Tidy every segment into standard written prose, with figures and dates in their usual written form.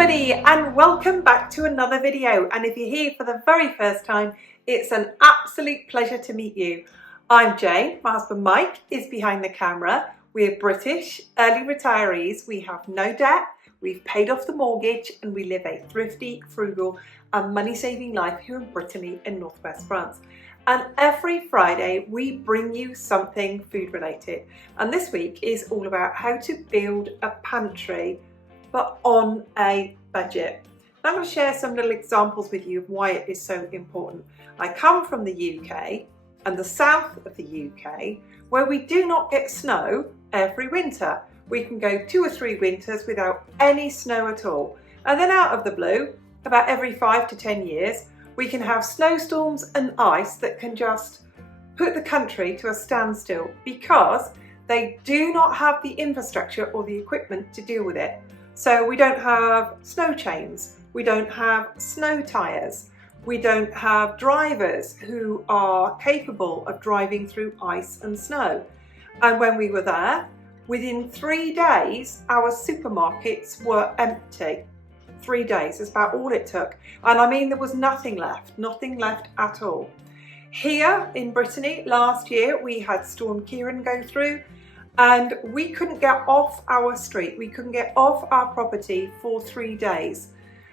everybody and welcome back to another video, and if you're here for the very first time, it's an absolute pleasure to meet you. I'm Jane, my husband Mike is behind the camera. We're British early retirees, we have no debt, we've paid off the mortgage and we live a thrifty, frugal and money-saving life here in Brittany in northwest France. And every Friday we bring you something food related, and this week is all about how to build a pantry but on a budget. I'm going to share some little examples with you of why it is so important. I come from the UK and the south of the UK where we do not get snow every winter. We can go 2 or 3 winters without any snow at all. And then out of the blue, about every 5 to 10 years, we can have snowstorms and ice that can just put the country to a standstill because they do not have the infrastructure or the equipment to deal with it. So we don't have snow chains, we don't have snow tyres, we don't have drivers who are capable of driving through ice and snow. And when we were there, within 3 days, our supermarkets were empty. 3 days is about all it took. And I mean, there was nothing left at all. Here in Brittany last year, we had Storm Kieran go through, and we couldn't get off our street, we couldn't get off our property for 3 days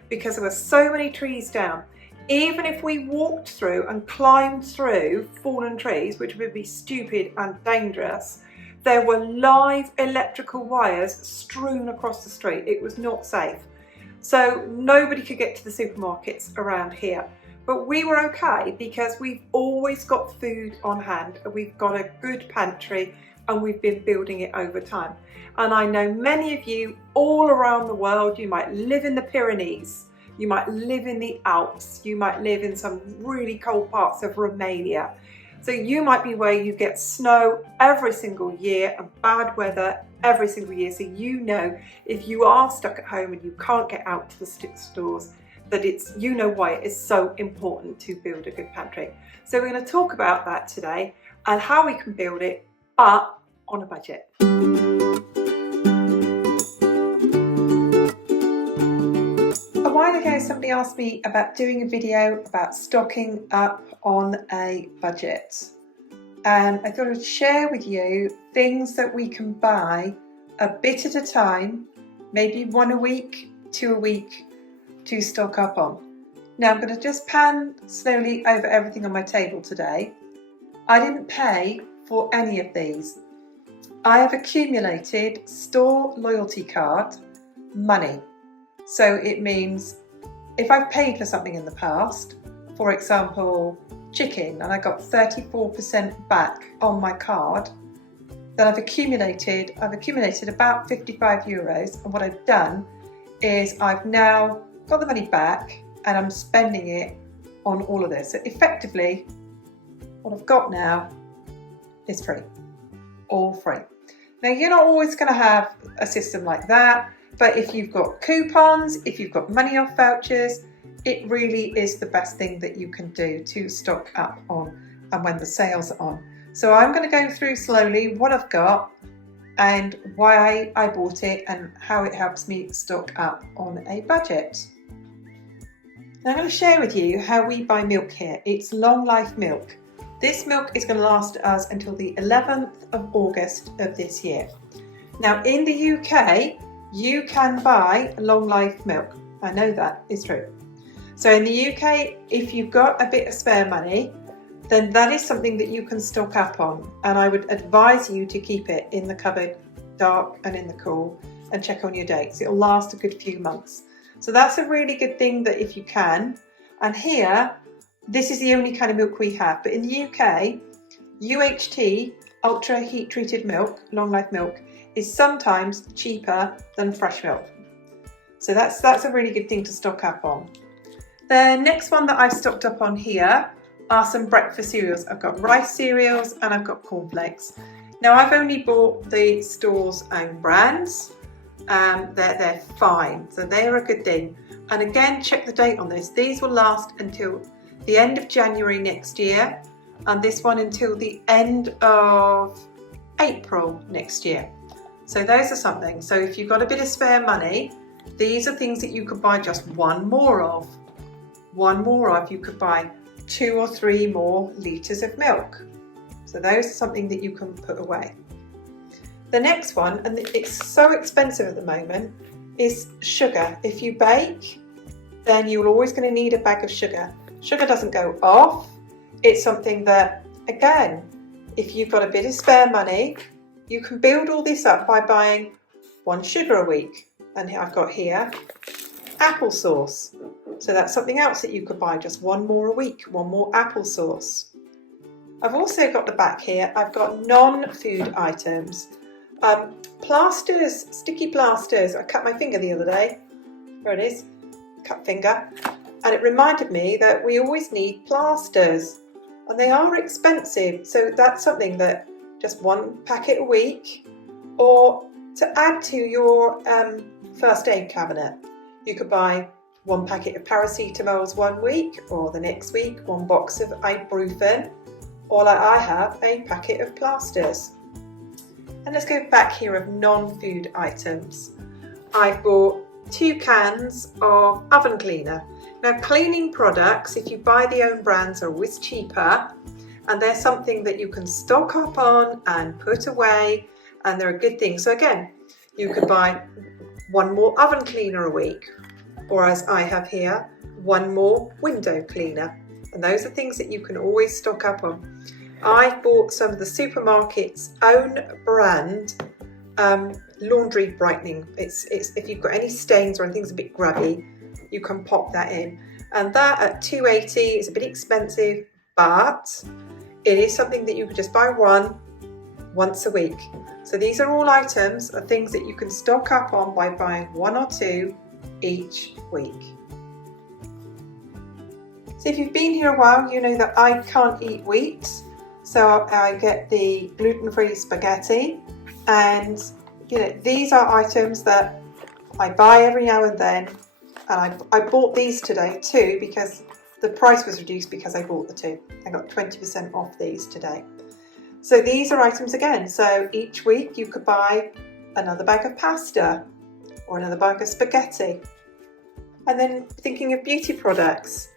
because there were so many trees down. Even if we walked through and climbed through fallen trees, which would be stupid and dangerous, there were live electrical wires strewn across the street. It was not safe. So nobody could get to the supermarkets around here. But we were okay because we've always got food on hand and we've got a good pantry and we've been building it over time. And I know many of you all around the world, you might live in the Pyrenees, you might live in the Alps, you might live in some really cold parts of Romania. So you might be where you get snow every single year and bad weather every single year. So you know if you are stuck at home and you can't get out to the stores, that you know why it is so important to build a good pantry. So we're going to talk about that today and how we can build it, but on a budget. A while ago somebody asked me about doing a video about stocking up on a budget, and I thought I'd share with you things that we can buy a bit at a time, maybe 1 a week, 2 a week, to stock up on. Now I'm going to just pan slowly over everything on my table today. I didn't pay for any of these. I have accumulated store loyalty card money. So it means if I've paid for something in the past, for example, chicken, and I got 34% back on my card, then I've accumulated about 55 euros. And what I've done is I've now got the money back and I'm spending it on all of this. So effectively, what I've got now is free, all free. Now you're not always going to have a system like that, but if you've got coupons, if you've got money off vouchers, it really is the best thing that you can do to stock up on and when the sales are on. So I'm going to go through slowly what I've got and why I bought it and how it helps me stock up on a budget. Now I'm going to share with you how we buy milk here. It's long life milk. This milk is going to last us until the 11th of August of this year. Now in the UK, you can buy long life milk. I know that is true. So in the UK, if you've got a bit of spare money, then that is something that you can stock up on. And I would advise you to keep it in the cupboard, dark and in the cool, and check on your dates. It'll last a good few months. So that's a really good thing that if you can. And here, this is the only kind of milk we have, but in the UK, UHT, ultra heat treated milk, long life milk, is sometimes cheaper than fresh milk. So that's a really good thing to stock up on. The next one that I've stocked up on here are some breakfast cereals. I've got rice cereals and I've got cornflakes. Now I've only bought the store's own brands. They're fine, so they're a good thing. And again, check the date on this. These will last until the end of January next year, and this one until the end of April next year. So those are something. So if you've got a bit of spare money, These are things that you could buy just one more of. One more of, you could buy 2 or 3 more litres of milk. So those are something that you can put away. The next one, and it's so expensive at the moment, is sugar. If you bake, then you're always going to need a bag of sugar. Sugar doesn't go off. It's something that, again, if you've got a bit of spare money, you can build all this up by buying 1 sugar a week. And I've got here applesauce. So that's something else that you could buy, just 1 more a week, 1 more applesauce. I've also got the back here, I've got non-food items. Plasters, sticky plasters. I cut my finger the other day. There it is, cut finger. And it reminded me that we always need plasters. And they are expensive. So that's something that just 1 packet a week, or to add to your first aid cabinet. You could buy 1 packet of paracetamols 1 week, or the next week 1 box of ibuprofen, or like I have, a packet of plasters. And let's go back here of non-food items. I've bought 2 cans of oven cleaner. Now, cleaning products, if you buy the own brands, are always cheaper, and they're something that you can stock up on and put away, and they're a good thing. So again, you could buy 1 more oven cleaner a week, or as I have here, 1 more window cleaner. And those are things that you can always stock up on. I've bought some of the supermarket's own brand laundry brightening. It's if you've got any stains or anything's a bit grubby, you can pop that in. And that at £2.80 is a bit expensive, but it is something that you can just buy once a week. So these are all items, are things that you can stock up on by buying 1 or 2 each week. So if you've been here a while, you know that I can't eat wheat. So I get the gluten-free spaghetti, and you know, these are items that I buy every now and then. And I bought these today too, because the price was reduced because I bought the 2. I got 20% off these today. So these are items again. So each week you could buy another bag of pasta or another bag of spaghetti. And then thinking of beauty products,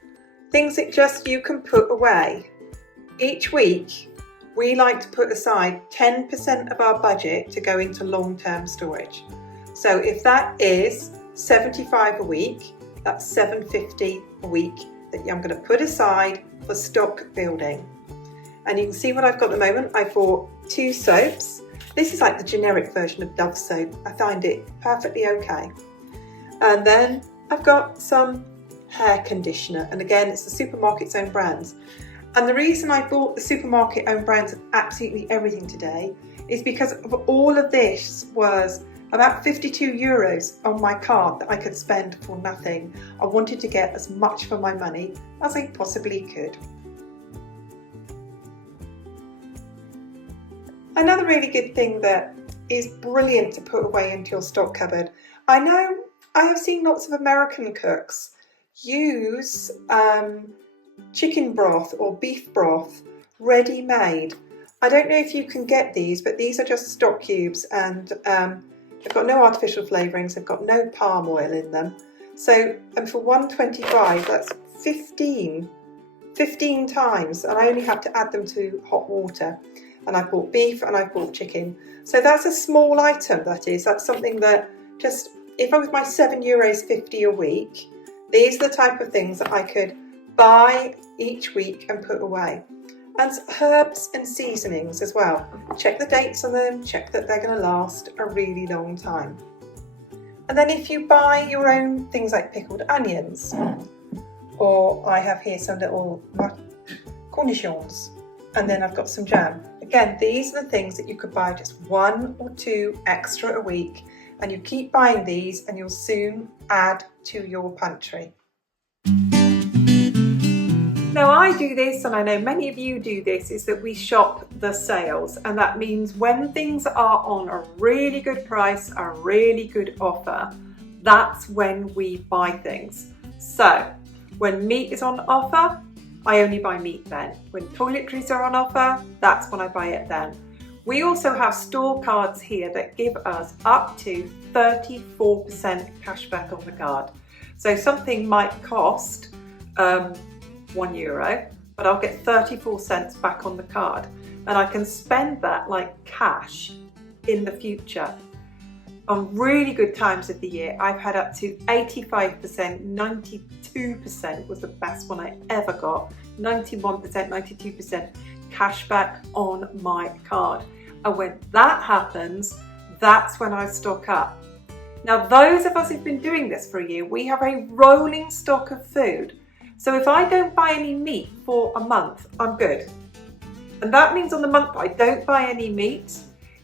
things that just you can put away. Each week we like to put aside 10% of our budget to go into long-term storage. So if that is £75 a week, that's £7.50 a week that I'm going to put aside for stock building. And you can see what I've got at the moment. I bought 2 soaps. This is like the generic version of Dove soap. I find it perfectly okay. And then I've got some hair conditioner. And again, it's the supermarket's own brands. And the reason I bought the supermarket own brands of absolutely everything today is because of all of this was about €52 on my card that I could spend for nothing. I wanted to get as much for my money as I possibly could. Another really good thing that is brilliant to put away into your stock cupboard. I know I have seen lots of American cooks use chicken broth or beef broth ready-made. I don't know if you can get these, but these are just stock cubes, and they've got no artificial flavourings, they've got no palm oil in them. So, and for $1.25, that's 15 times, and I only have to add them to hot water. And I've bought beef and I've bought chicken. So that's a small item, that is. That's something that just, if I was my €7.50 a week, these are the type of things that I could buy each week and put away. And herbs and seasonings as well. Check the dates on them, check that they're going to last a really long time. And then if you buy your own things like pickled onions, or I have here some little cornichons, and then I've got some jam. Again, these are the things that you could buy just 1 or 2 extra a week, and you keep buying these and you'll soon add to your pantry. Now I do this, and I know many of you do this, is that we shop the sales, and that means when things are on a really good price, a really good offer, that's when we buy things. So when meat is on offer, I only buy meat then. When toiletries are on offer, that's when I buy it then. We also have store cards here that give us up to 34% cashback on the card. So something might cost €1, but I'll get 34 cents back on the card, and I can spend that like cash in the future. On really good times of the year, I've had up to 85%, 92% was the best one I ever got, 91%, 92% cashback on my card. And when that happens, that's when I stock up. Now, those of us who've been doing this for a year, we have a rolling stock of food. So if I don't buy any meat for a month, I'm good. And that means on the month I don't buy any meat,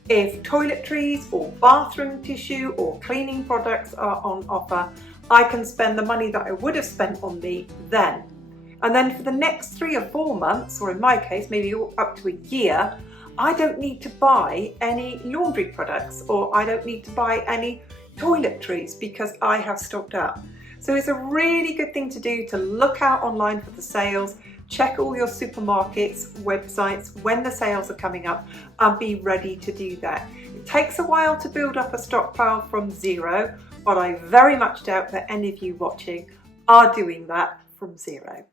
if toiletries or bathroom tissue or cleaning products are on offer, I can spend the money that I would have spent on meat then. And then for the next 3 or 4 months, or in my case, maybe up to a year, I don't need to buy any laundry products, or I don't need to buy any toiletries because I have stocked up. So it's a really good thing to do to look out online for the sales, check all your supermarkets, websites, when the sales are coming up, and be ready to do that. It takes a while to build up a stockpile from zero, but I very much doubt that any of you watching are doing that from zero.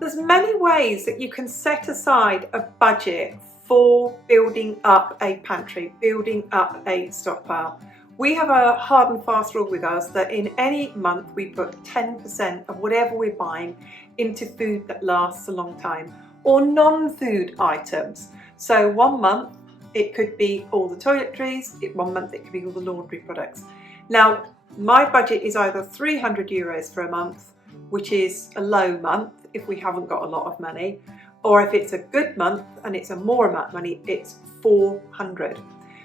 There's many ways that you can set aside a budget for building up a pantry, building up a stockpile. We have a hard and fast rule with us that in any month we put 10% of whatever we're buying into food that lasts a long time, or non-food items. So 1 month it could be all the toiletries, 1 month it could be all the laundry products. Now, my budget is either €300 for a month, which is a low month if we haven't got a lot of money, or if it's a good month and it's a more amount of money, it's 400.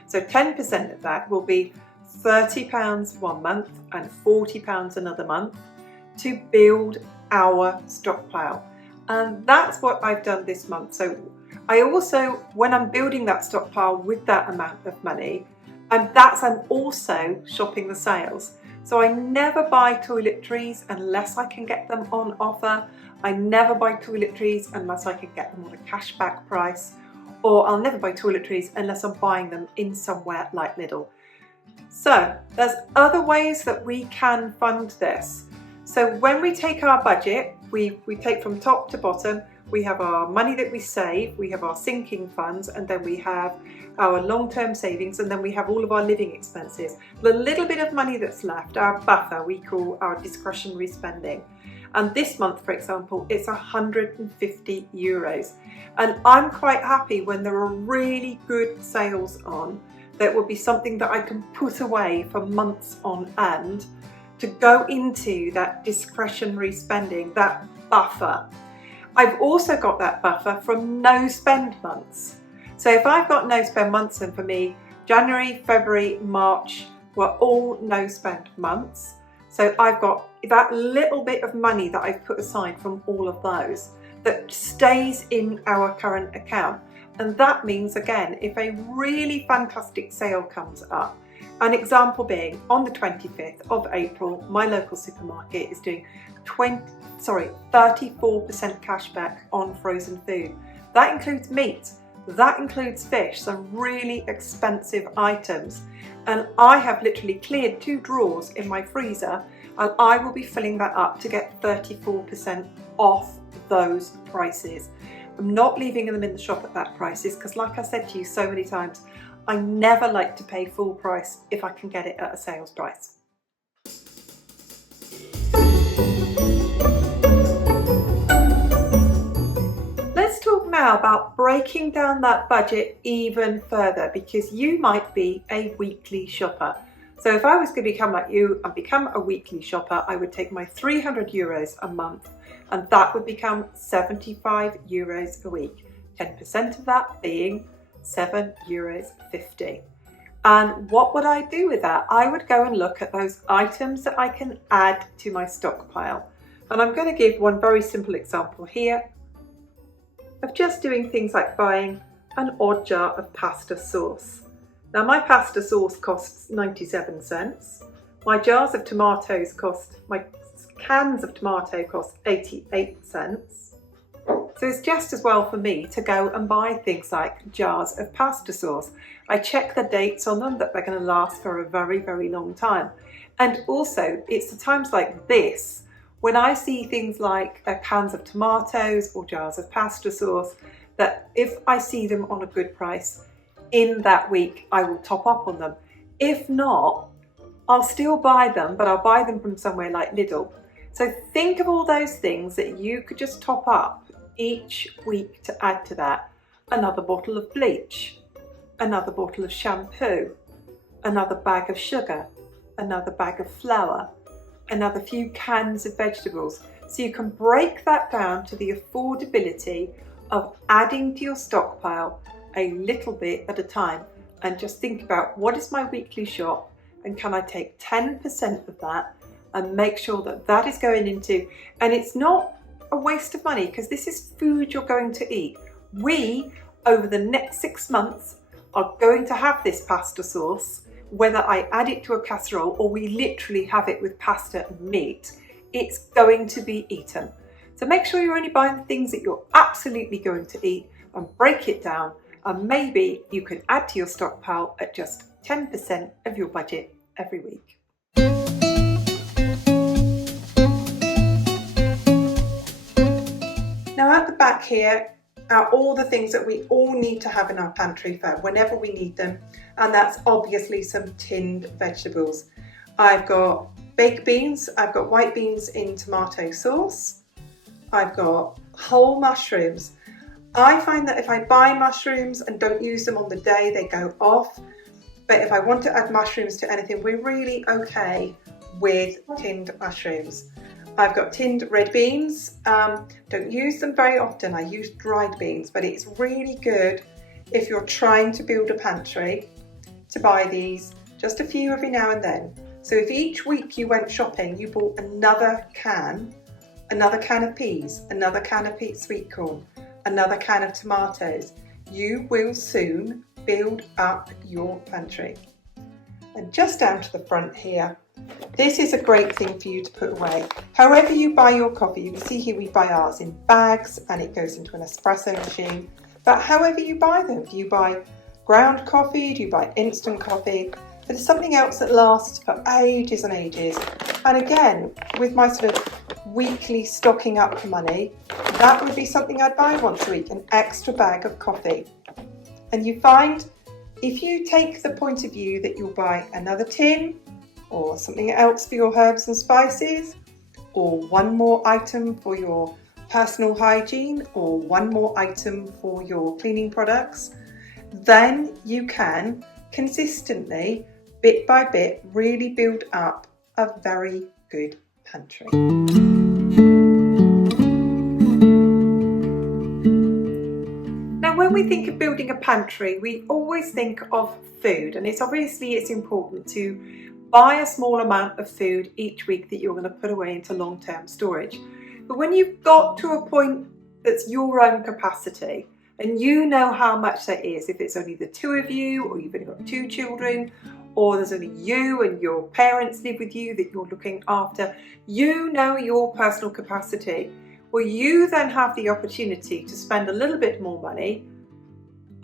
So 10% of that will be £30 1 month and £40 another month to build our stockpile. And that's what I've done this month. So I also, when I'm building that stockpile with that amount of money, I'm also shopping the sales. So I never buy toiletries unless I can get them on offer. I never buy toiletries unless I can get them on a cashback price, or I'll never buy toiletries unless I'm buying them in somewhere like Lidl. So there's other ways that we can fund this. So when we take our budget, we take from top to bottom. We have our money that we save, we have our sinking funds, and then we have our long-term savings, and then we have all of our living expenses. The little bit of money that's left, our buffer, we call our discretionary spending. And this month, for example, it's €150. And I'm quite happy when there are really good sales on. That would be something that I can put away for months on end to go into that discretionary spending, that buffer. I've also got that buffer from no spend months. So if I've got no spend months, and for me, January, February, March were all no spend months. So I've got that little bit of money that I've put aside from all of those that stays in our current account. And that means, again, if a really fantastic sale comes up, an example being on the 25th of April, my local supermarket is doing 34% cashback on frozen food. That includes meat, that includes fish, some really expensive items. And I have literally cleared 2 drawers in my freezer, and I will be filling that up to get 34% off those prices. I'm not leaving them in the shop at that prices because, like I said to you so many times, I never like to pay full price if I can get it at a sales price. Let's talk now about breaking down that budget even further, because you might be a weekly shopper. So if I was going to become like you and become a weekly shopper, I would take my €300 a month, and that would become €75 a week. 10% of that being €7.50. And what would I do with that? I would go and look at those items that I can add to my stockpile. And I'm going to give one very simple example here of just doing things like buying an odd jar of pasta sauce. Now, my pasta sauce costs 97 cents. My jars of tomatoes cost, my cans of tomato cost 88 cents. So it's just as well for me to go and buy things like jars of pasta sauce. I check the dates on them, that they're going to last for a very, very long time. And also, it's the times like this when I see things like cans of tomatoes or jars of pasta sauce, that if I see them on a good price in that week, I will top up on them. If not, I'll still buy them, but I'll buy them from somewhere like Lidl. So think of all those things that you could just top up each week to add to that. Another bottle of bleach, another bottle of shampoo, another bag of sugar, another bag of flour, another few cans of vegetables. So you can break that down to the affordability of adding to your stockpile a little bit at a time, and just think about what is my weekly shop and can I take 10% of that and make sure that that is going into, and it's not a waste of money because this is food you're going to eat. We, over the next 6 months, are going to have this pasta sauce, whether I add it to a casserole or we literally have it with pasta and meat, it's going to be eaten. So make sure you're only buying the things that you're absolutely going to eat and break it down, and maybe you can add to your stockpile at just 10% of your budget every week. Now at the back here are all the things that we all need to have in our pantry for whenever we need them, and that's obviously some tinned vegetables. I've got baked beans, I've got white beans in tomato sauce, I've got whole mushrooms. I find that if I buy mushrooms and don't use them on the day, they go off, but if I want to add mushrooms to anything, we're really okay with tinned mushrooms. I've got tinned red beans. Don't use them very often. I use dried beans, but it's really good if you're trying to build a pantry to buy these, just a few every now and then. So if each week you went shopping, you bought another can of peas, another can of sweet corn, another can of tomatoes, you will soon build up your pantry. And just down to the front here, this is a great thing for you to put away. However you buy your coffee, you can see here we buy ours in bags and it goes into an espresso machine. But however you buy them, do you buy ground coffee? Do you buy instant coffee? There's something else that lasts for ages and ages. And again, with my sort of weekly stocking up for money, that would be something I'd buy once a week, an extra bag of coffee. And you find if you take the point of view that you'll buy another tin or something else for your herbs and spices, or one more item for your personal hygiene, or one more item for your cleaning products, then you can consistently, bit by bit, really build up a very good pantry. Now, when we think of building a pantry, we always think of food, and it's important to buy a small amount of food each week that you're going to put away into long-term storage. But when you've got to a point that's your own capacity, and you know how much that is, if it's only the two of you, or you've only got 2 children, or there's only you and your parents live with you that you're looking after, you know your personal capacity. Well, you then have the opportunity to spend a little bit more money,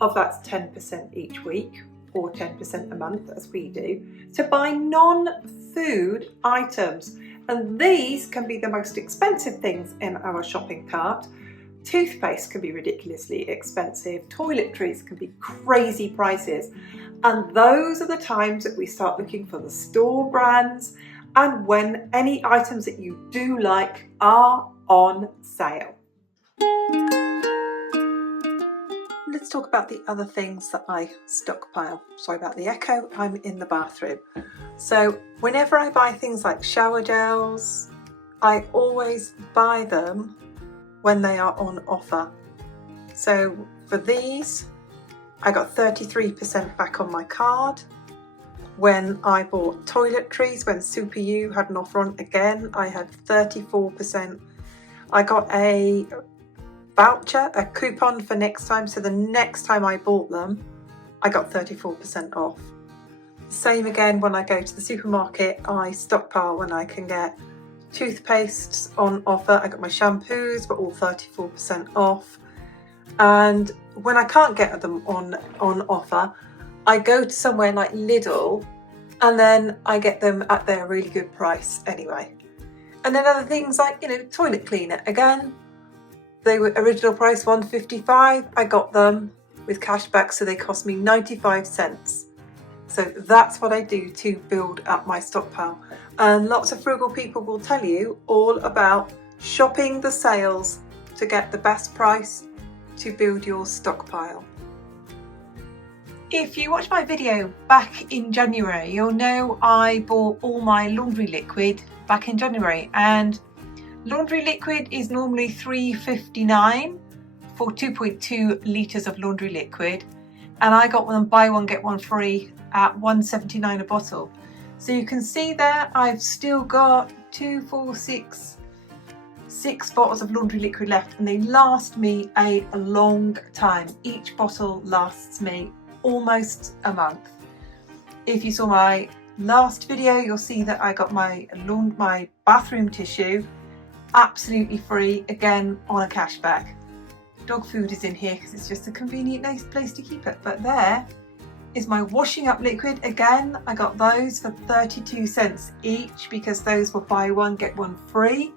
of that's 10% each week, or 10% a month as we do, to buy non-food items. And these can be the most expensive things in our shopping cart. Toothpaste can be ridiculously expensive, toiletries can be crazy prices, and those are the times that we start looking for the store brands and when any items that you do like are on sale. Let's talk about the other things that I stockpile. Sorry about the echo, I'm in the bathroom. So whenever I buy things like shower gels, I always buy them when they are on offer. So for these, I got 33% back on my card. When I bought toiletries, when Super U had an offer on, again, I had 34%. I got a voucher, a coupon for next time, so the next time I bought them, I got 34% off. Same again when I go to the supermarket, I stockpile when I can get toothpastes on offer. I got my shampoos, but all 34% off. And when I can't get them on offer, I go to somewhere like Lidl, and then I get them at their really good price anyway. And then other things like, you know, toilet cleaner. Again, they were original price $1.55. I got them with cash back, so they cost me 95 cents. So that's what I do to build up my stockpile. And lots of frugal people will tell you all about shopping the sales to get the best price to build your stockpile. If you watched my video back in January, you'll know I bought all my laundry liquid back in January, and laundry liquid is normally $3.59 for 2.2 litres of laundry liquid, and I got one buy one get one free at $1.79 a bottle. So you can see there I've still got 6 bottles of laundry liquid left, and they last me a long time. Each bottle lasts me almost a month. If you saw my last video, you'll see that I got my bathroom tissue absolutely free, again on a cashback. Dog food is in here because it's just a convenient, nice place to keep it. But there is my washing up liquid. Again, I got those for 32 cents each because those were buy one get one free,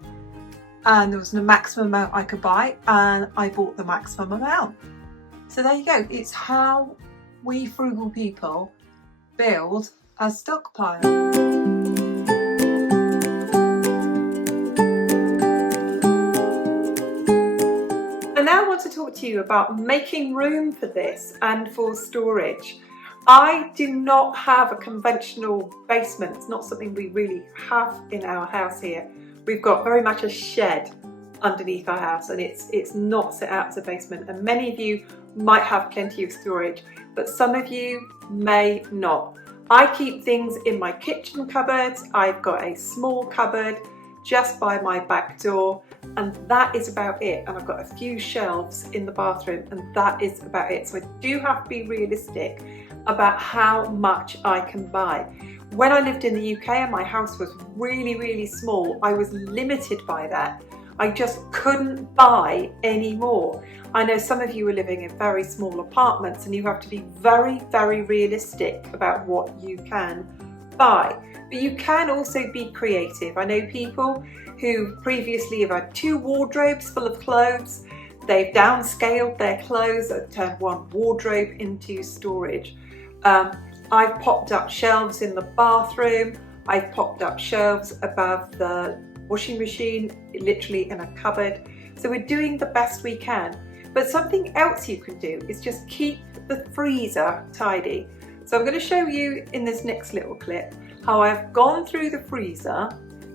and there was no maximum amount I could buy, and I bought the maximum amount. So there you go. It's how we frugal people build a stockpile. I now want to talk to you about making room for this and for storage. I do not have a conventional basement. It's not something we really have in our house here. We've got very much a shed underneath our house, and it's not set out as a basement. And many of you might have plenty of storage, but some of you may not. I keep things in my kitchen cupboards. I've got a small cupboard just by my back door, and that is about it. And I've got a few shelves in the bathroom, and that is about it. So I do have to be realistic about how much I can buy. When I lived in the UK and my house was really, really small, I was limited by that. I just couldn't buy any more. I know some of you are living in very small apartments, and you have to be very, very realistic about what you can buy. But you can also be creative. I know people who previously have had 2 wardrobes full of clothes. They've downscaled their clothes and turned one wardrobe into storage. I've popped up shelves in the bathroom. I've popped up shelves above the washing machine, literally in a cupboard. So we're doing the best we can. But something else you can do is just keep the freezer tidy. So I'm going to show you in this next little clip how I've gone through the freezer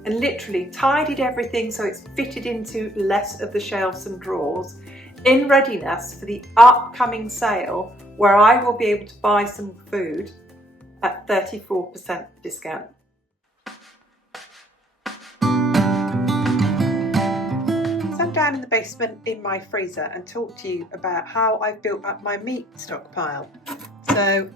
and literally tidied everything so it's fitted into less of the shelves and drawers in readiness for the upcoming sale, where I will be able to buy some food at 34% discount. Down in the basement in my freezer and talk to you about how I've built up my meat stockpile. So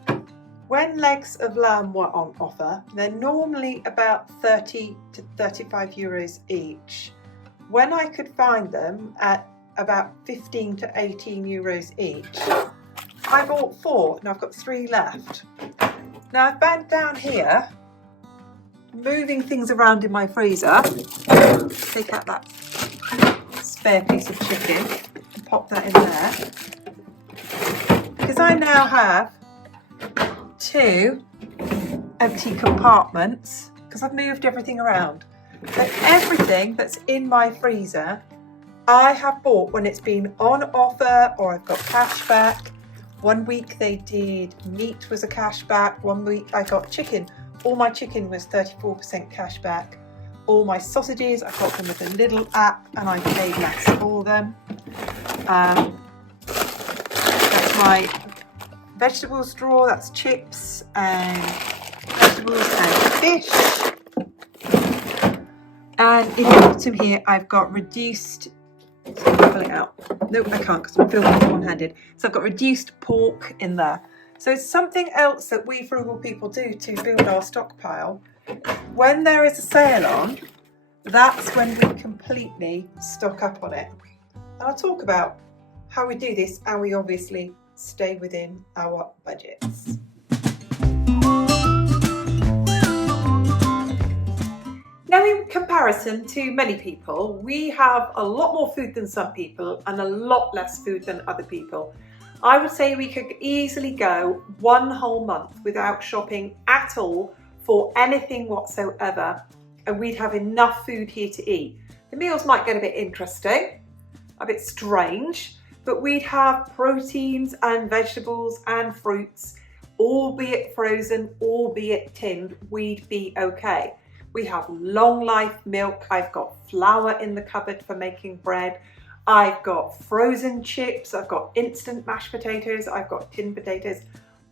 when legs of lamb were on offer, they're normally about 30 to 35 euros each. When I could find them at about 15 to 18 euros each, I bought 4 and I've got 3 left. Now I've been down here moving things around in my freezer. Take out that spare piece of chicken and pop that in there, because I now have 2 empty compartments because I've moved everything around. But everything that's in my freezer I have bought when it's been on offer or I've got cash back. One week they did meat was a cash back. One week I got chicken. All my chicken was 34% cash back. All my sausages, I got them with a little app and I paid less for them. That's my vegetables drawer, that's chips and vegetables and fish. And in the bottom here, I've got reduced, so I'll pull it out. No, I can't because I'm filming it one-handed. So I've got reduced pork in there. So it's something else that we frugal people do to build our stockpile. When there is a sale on, that's when we completely stock up on it. And I'll talk about how we do this, and we obviously stay within our budgets. Now, in comparison to many people, we have a lot more food than some people and a lot less food than other people. I would say we could easily go one whole month without shopping at all for anything whatsoever, and we'd have enough food here to eat. The meals might get a bit interesting, a bit strange, but we'd have proteins and vegetables and fruits, albeit frozen, albeit tinned, we'd be okay. We have long life milk. I've got flour in the cupboard for making bread. I've got frozen chips. I've got instant mashed potatoes. I've got tinned potatoes.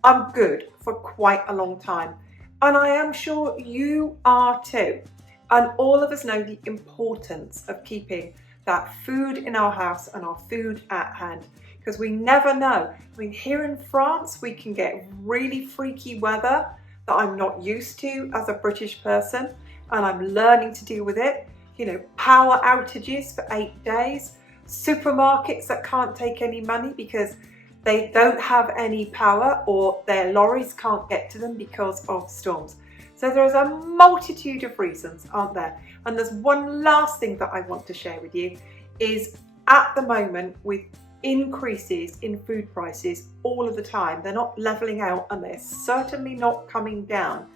I'm good for quite a long time. And I am sure you are too. And all of us know the importance of keeping that food in our house and our food at hand, because we never know. I mean, here in France, we can get really freaky weather that I'm not used to as a British person, and I'm learning to deal with it. You know, power outages for 8 days, supermarkets that can't take any money because they don't have any power, or their lorries can't get to them because of storms. So there's a multitude of reasons, aren't there? And there's one last thing that I want to share with you is, at the moment, with increases in food prices all of the time, they're not leveling out and they're certainly not coming down.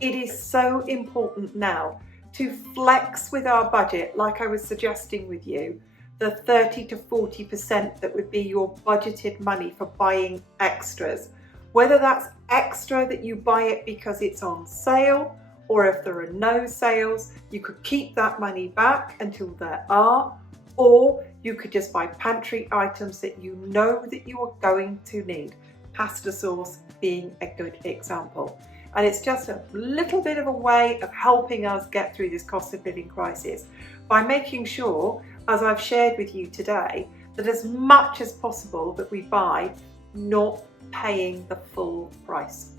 It is so important now to flex with our budget, like I was suggesting with you, the 30 to 40% that would be your budgeted money for buying extras. Whether that's extra that you buy it because it's on sale, or if there are no sales, you could keep that money back until there are, or you could just buy pantry items that you know that you are going to need. Pasta sauce being a good example. And it's just a little bit of a way of helping us get through this cost of living crisis by making sure, as I've shared with you today, that as much as possible that we buy, not paying the full price.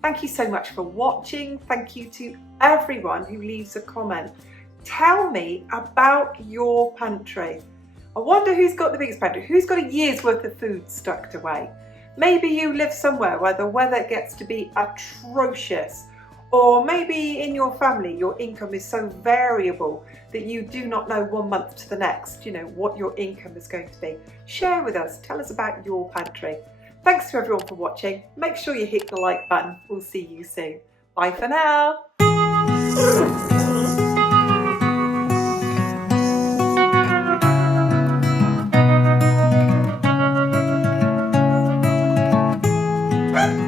Thank you so much for watching. Thank you to everyone who leaves a comment. Tell me about your pantry. I wonder who's got the biggest pantry, who's got a year's worth of food stucked away. Maybe you live somewhere where the weather gets to be atrocious, or maybe in your family your income is so variable that you do not know one month to the next, you know, what your income is going to be. Share with us, tell us about your pantry. Thanks to everyone for watching. Make sure you hit the like button. We'll see you soon. Bye for now. Right.